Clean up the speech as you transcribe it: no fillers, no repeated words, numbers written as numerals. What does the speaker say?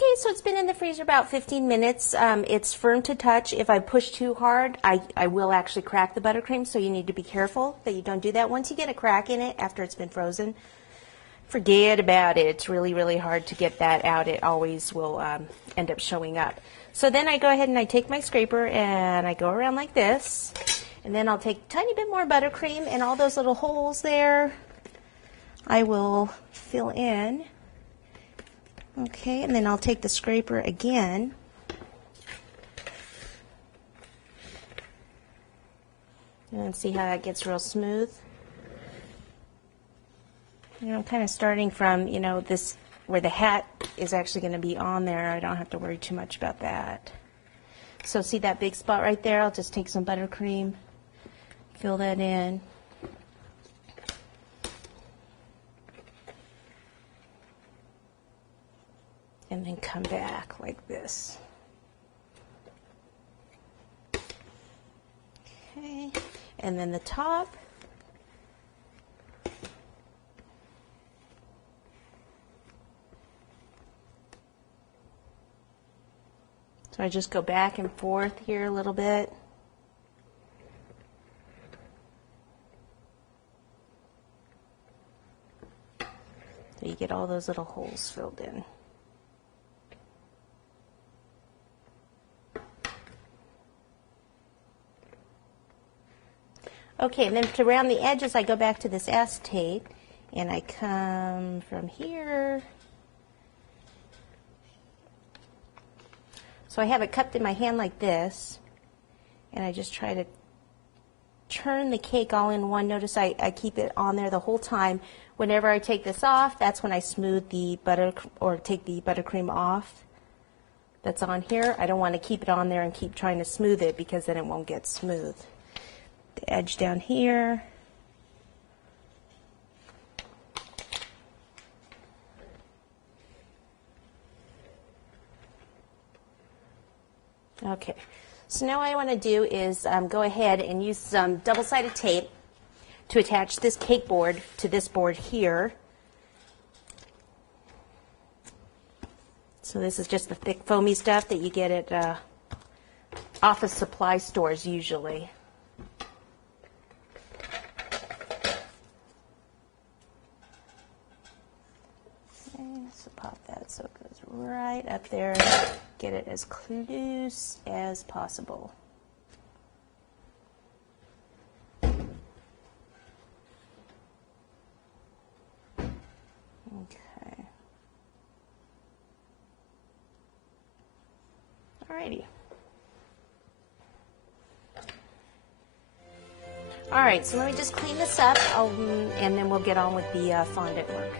Okay, so it's been in the freezer about 15 minutes. It's firm to touch. If I push too hard, I will actually crack the buttercream, so you need to be careful that you don't do that. Once you get a crack in it after it's been frozen, forget about it. It's really, really hard to get that out. It always will end up showing up. So then I go ahead and I take my scraper and I go around like this, and then I'll take a tiny bit more buttercream, and all those little holes there I will fill in. Okay, and then I'll take the scraper again. And see how that gets real smooth. You know, I'm kind of starting from, you know, this where the hat is actually going to be on there. I don't have to worry too much about that. So see that big spot right there? I'll just take some buttercream, fill that in. And then come back like this. Okay, and then the top. So I just go back and forth here a little bit. So you get all those little holes filled in. Okay, and then to round the edges, I go back to this acetate, and I come from here. So I have it cupped in my hand like this, and I just try to turn the cake all in one. Notice I keep it on there the whole time. Whenever I take this off, that's when I smooth the butter, or take the buttercream off that's on here. I don't want to keep it on there and keep trying to smooth it, because then it won't get smooth. The edge down here. Okay, so now what I want to do is go ahead and use some double-sided tape to attach this cake board to this board here. So this is just the thick foamy stuff that you get at office supply stores usually. So pop that so it goes right up there. Get it as loose as possible. Okay. Alrighty. Alright, so let me just clean this up, and then we'll get on with the fondant work.